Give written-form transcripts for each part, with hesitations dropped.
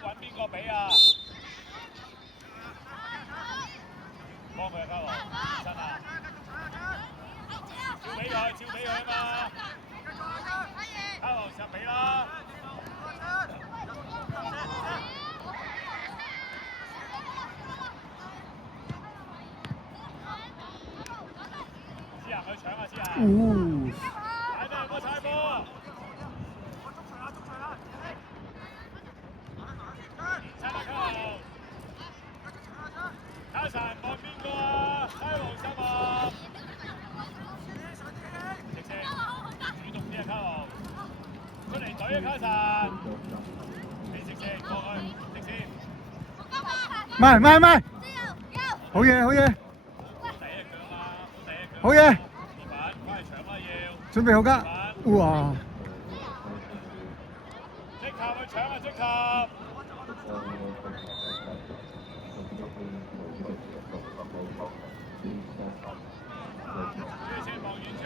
揾邊個俾啊？幫佢啊，嘉豪，身啊！照俾佢，照俾佢啊嘛！嘉豪實俾啦！思行去搶啊！思行！踩波唔好踩波！差啦，嘉豪！卡神望邊個啊？開黃心啊！直線，主動啲啊，嘉豪！出嚟隊啊，卡神！你直線過去，直線。慢，好嘢，好嘢，好嘢，準備好㗎，哇！即刻去搶啊！即刻！先望遠處。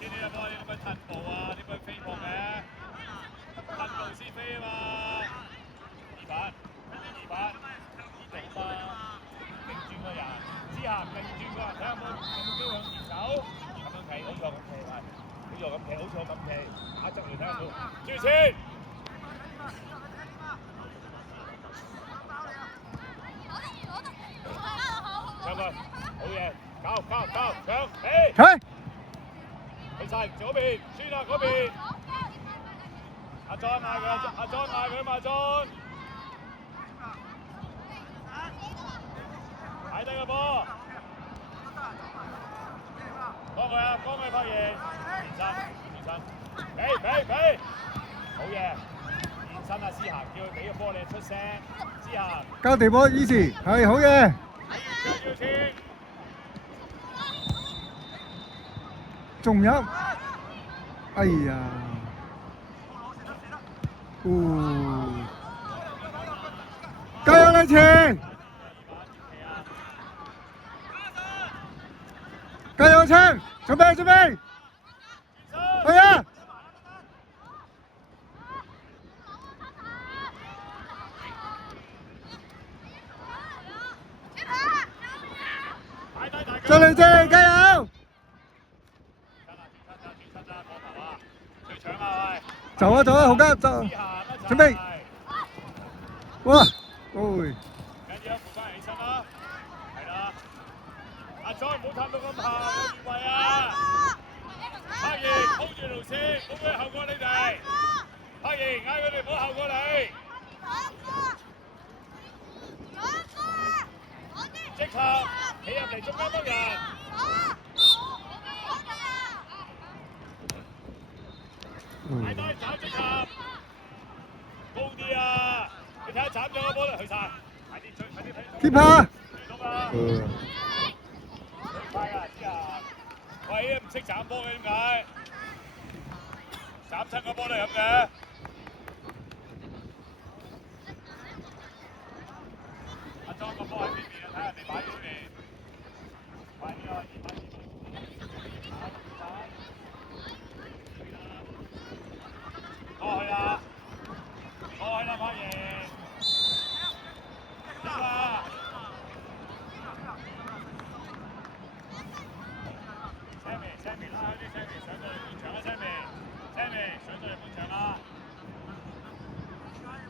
你有冇咁樣褪步啊？點樣飛撲嘅？褪步先飛啊嘛！二板，呢度啊嘛，定轉個人，之下定轉個人，睇下有冇機會向前走。咁樣企，好似我咁企，係，好似我咁企，好似我咁企，打側嚟睇下有冇。注先。上去，好嘢，交，搶，起！去晒左邊，輸啦嗰邊。阿莊嗌佢嘛，莊。擺低個波。幫佢拍贏。延伸。俾。好嘢。延伸啊，思行，叫佢俾個波你出聲。思行。交地波 easy， 係好嘢。要錢。仲有，哎呀，加油，勵晴！加油，青！準備，去啊！再嚟，加油！走啊，豪家走，準備，哇，跟住扶翻起身啦，係啦，阿莊唔好探到咁下，有越位啊！黑兒 hold 住路線，唔好俾後過你哋。黑兒嗌佢哋唔好後過你。即刻企入嚟中間幫人。大隊走即刻，高啲啊！你睇下斬咗個波都去晒，快啲接下。快啊！之後，喂，唔識斬波嘅點解？斬親個波都係咁嘅。阿莊個波喺邊邊啊？睇下人哋擺邊邊。快啲啊！過去啦，拍贏，得啦。Sammy 拉開啲 Sammy 上到嚟半場啦 Sammy 上到嚟半場啦，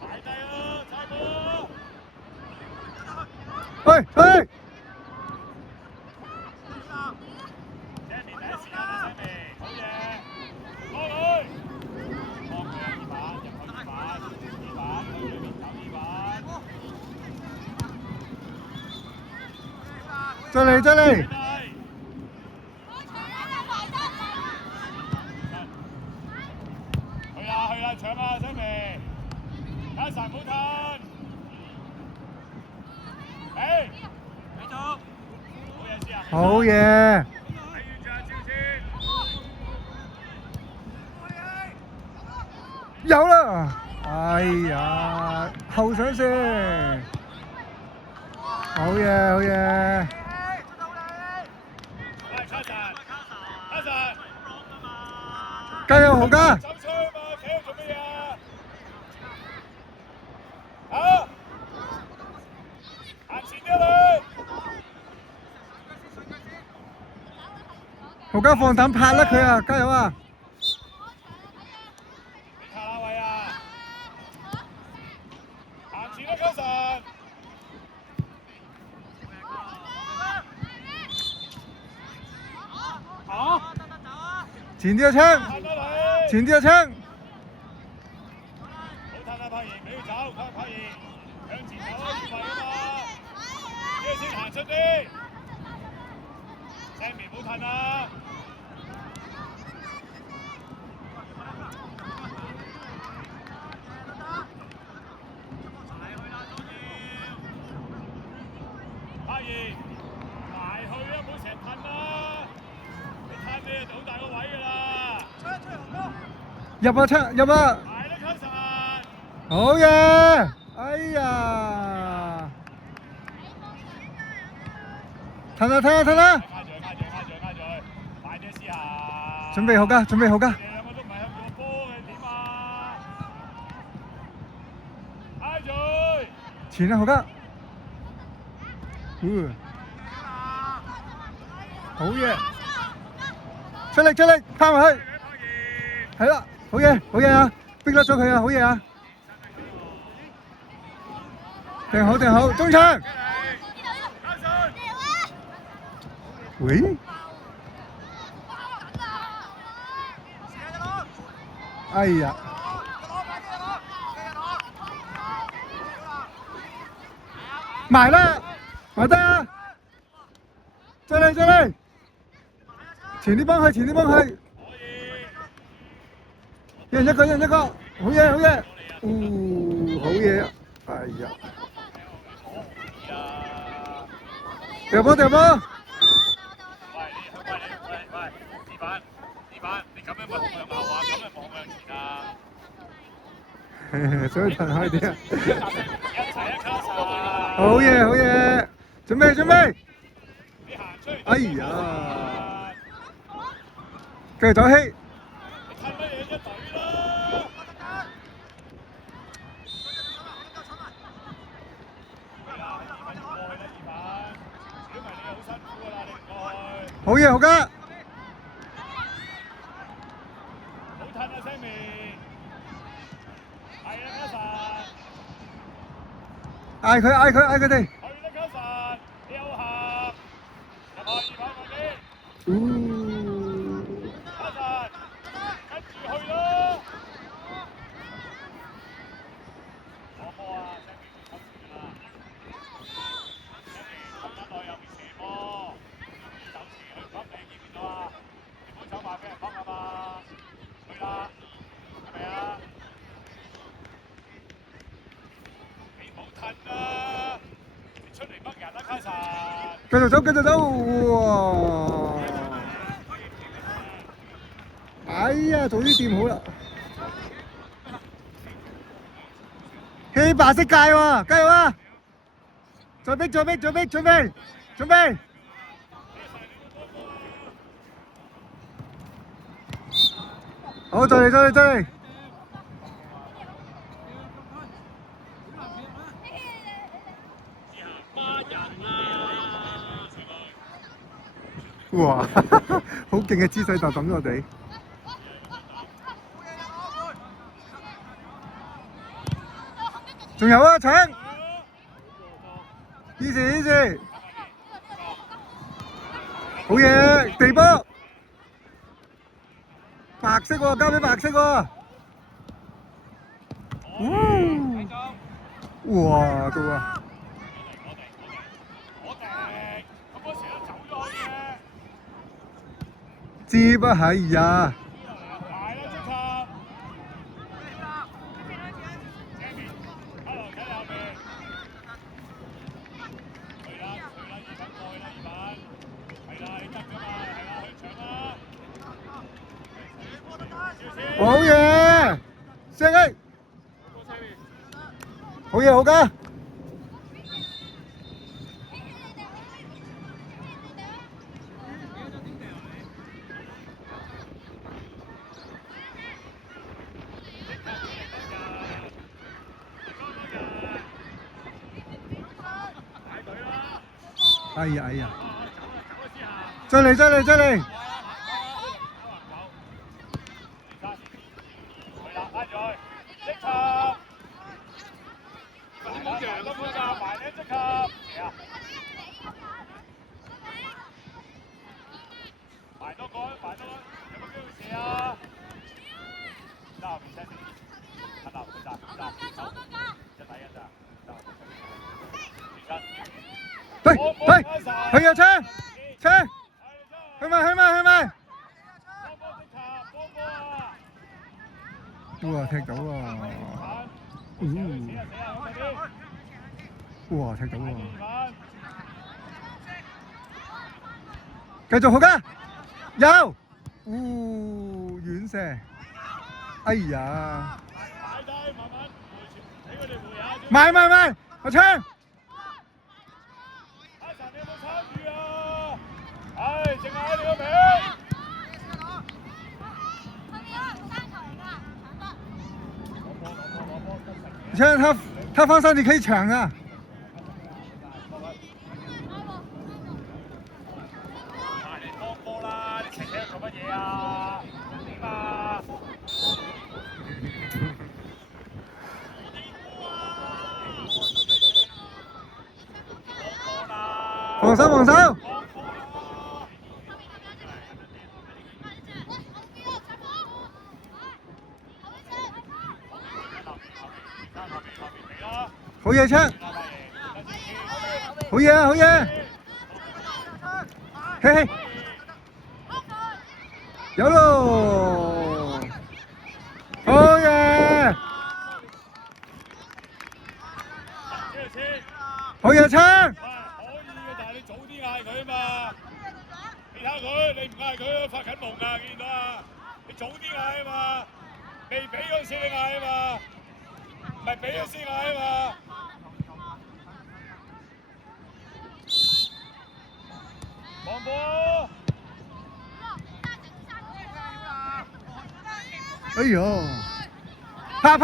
擺低咯，踩波。去。Sammy 第一時間啦 Sammy， 好嘢，過去。放佢2板，入去2板，去裏面走2板。再嚟。去啦，搶啊 Sammy， 卡神唔好褪。俾咗，好嘢先啊！好嘢。睇完就係招先。有啦！哎呀，後上先。好嘢好嘢，喂，卡神，卡神，加油豪家！走出去嘛，企喺度做乜嘢啊？啊！行前啲啊豪家放膽拍甩佢啊！加油啊！你卡下位啊！行前啦，卡神。好，前啲嘅槍，行啦你。前啲嘅槍，好褪啊，柏賢，俾佢走，柏賢向前走啊，越位啊嘛，跟住先行出啲。Sammy 唔好褪啊！柏賢埋去啊，唔好成日褪啦！你褪你就好大個位㗎啦！入啊槍入啊！埋啦，卡神！好嘢！哎呀！褪啦褪啦褪啦！卡住佢，卡住佢，卡住佢，卡住佢，快啲試下！準備好㗎，準備好㗎！你兩個都唔係向住個波嘅點啊？挨住！前啊豪家！好嘢！出力出力，拋埋去！係啦，好嘢好嘢啊！逼甩咗佢啊，好嘢啊！定好定好，中場！喂？哎呀！埋啦，埋得啊！再嚟再嚟！前啲幫佢，前啲幫佢！一人一個，一人一個，好嘢好嘢！好嘢！哎呀！掉波掉波！喂，二板，你咁樣咪控向後啊？咁咪望向前啊！所以褪開啲啊！一齊一卡神！好嘢好嘢！準備準備！你行出嚟！哎呀！繼續走氣！你褪乜嘢一隊啦！好嘢豪家！好褪啊 Sammy！係啊，卡神！嗌佢嗌佢嗌佢哋！去啦，卡神！有行！入去二板嗰啲！卡神！跟住去啦！攞波啊 ，Sammy 會抽住㗎啦 ！Sammy 撳得耐右邊斜波，走前去撲你見唔見到啊？你唔好走埋俾人撲啊嘛！去啦，係咪啊？你唔好褪啊！你出嚟乜人啊，卡神！繼續走繼續走！哇！哎呀，早啲掂好啦！起白色界喎，加油啊！再逼再逼再逼，準備準備！好，再嚟再嚟再嚟！哇！好勁嘅姿勢就抌我哋。仲有啊，搶！easy easy，好嘢，地波，白色喎，交俾白色喎。哇，到啊！我哋咁嗰時都走咗嘅。接啊，係呀！埋啦，即刻！喺度睇後面。去啦，二板過去啦，二板。係啦，你得㗎嘛，係啦，去搶啦。好嘢，射擊！好嘢，好㗎！哎呀哎呀，再嚟再嚟再嚟，埋多個，埋多個，有冇機會射啊？得後面聲，得得得得，一睇一咋，得。喂，去啊車車，去埋去埋去埋，哇踢到啊！哇踢到啊！繼續好㗎，有，遠射，哎呀！埋，阿昌。你有冇參與啊？唉，淨係喺你個名。昌他放上你可以搶啊！你幫波啦！你停喺度做乜嘢啊？點啊？防守防守！好嘢昌，好嘢啊好嘢！嘿嘿，有咯，好嘢！好嘢昌！但係你早啲嗌佢啊嘛！你睇下佢，你唔嗌佢發緊夢啊！見到啊！你早啲嗌啊嘛！未俾嗰陣時你嗌啊嘛！唔係俾咗先嗌啊嘛！放波！哎呦！拍！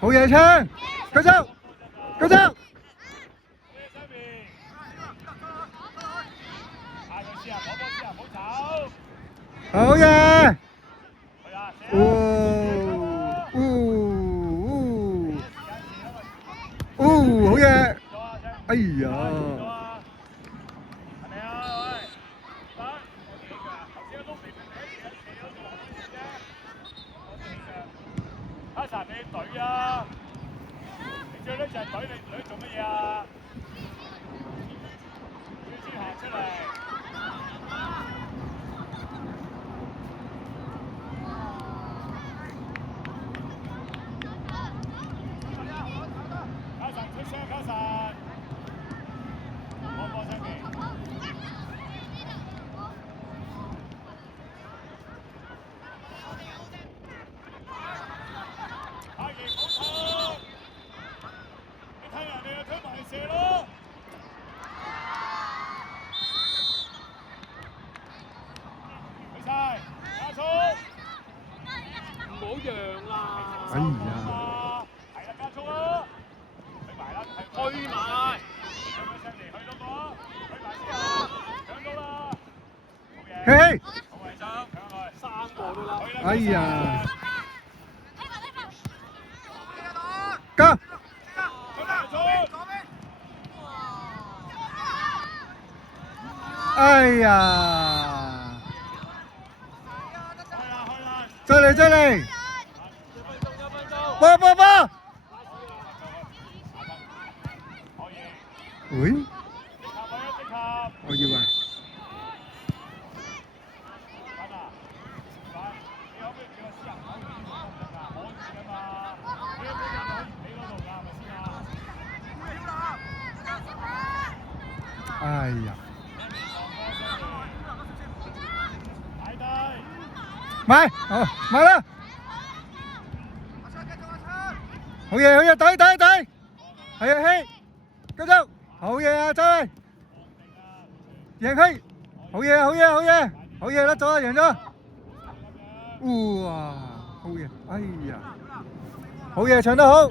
好嘢昌，繼續！好嘢！好嘢！哎呀！阿神，你隊啊！你最叻就係隊，你做乜嘢啊？要先行出嚟。卡神出聲，卡神。波上面。阿爺唔好錯，你睇人哋就推埋射咯。去晒，加速。唔好讓啦！哎呀！係啦，加速啊！去埋啦，推埋。兩個上嚟，去到個，去埋先啊！搶到啦！好嘢！嘿！好衞生，搶佢3個都啦。哎呀！加！哎呀！再嚟！波！喂？我以為。哎呀！買啦！好嘢！抵！係啊，希，繼續，好嘢啊，周威，贏希，好嘢，甩咗啊，贏咗，哇，好嘢，哎呀，好嘢，搶得好。